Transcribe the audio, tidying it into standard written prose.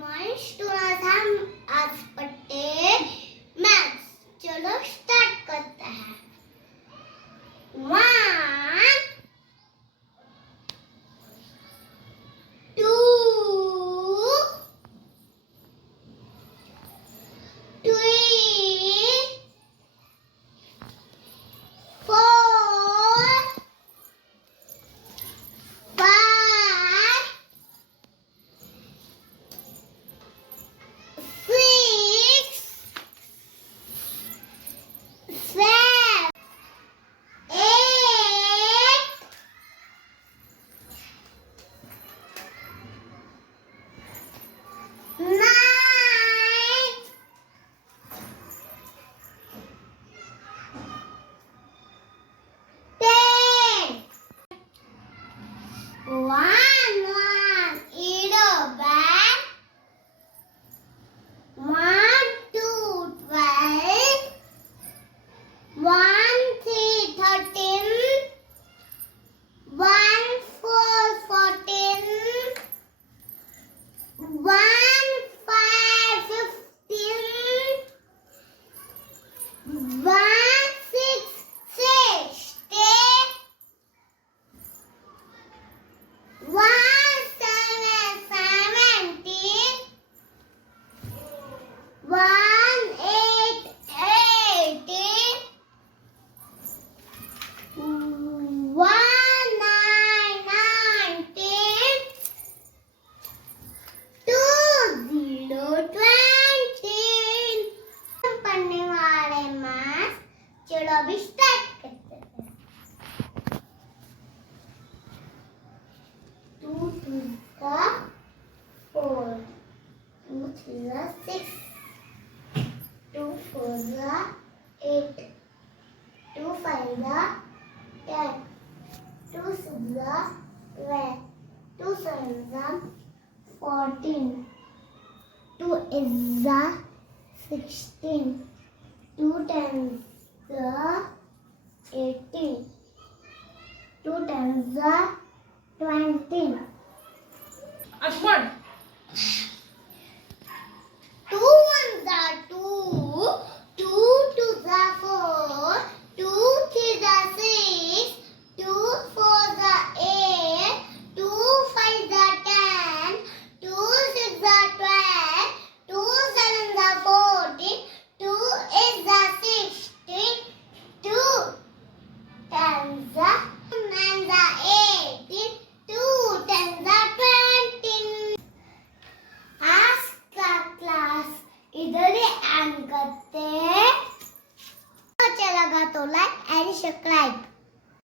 Morning students, हम आज पढ़ते मैथ्स। चलो स्टार्ट करते हैं। 1 2 3 4 5 6 7 8 9 10 1 edo bag 1 2 12 1 3 13 1 4 14 1 5 15 1 6 16 1 7 17 1 8 18 1 9 19 2 0 20 पढ़ने वाले मैथ्स। चलो अभी स्टार्ट करते हैं। 2 2 का 4 2 3 का 6 2 4 का 8 2 5 का 10 2 6 का 12 2 7 का 14 2 is the 16 2 10 the 18 2 10 the 20 Ashman, 2 1 the 2 2 2 the 4 2 3 the 6 2 4 the 8 2 5 the 10 2 6 the 12 2 7 the 14 2 is the 16 2 10 the 9 the 18 2 10 the 20 आज का क्लास इधर ही एंड करते हैं। अच्छा लगा तो लाइक एंड सब्सक्राइब।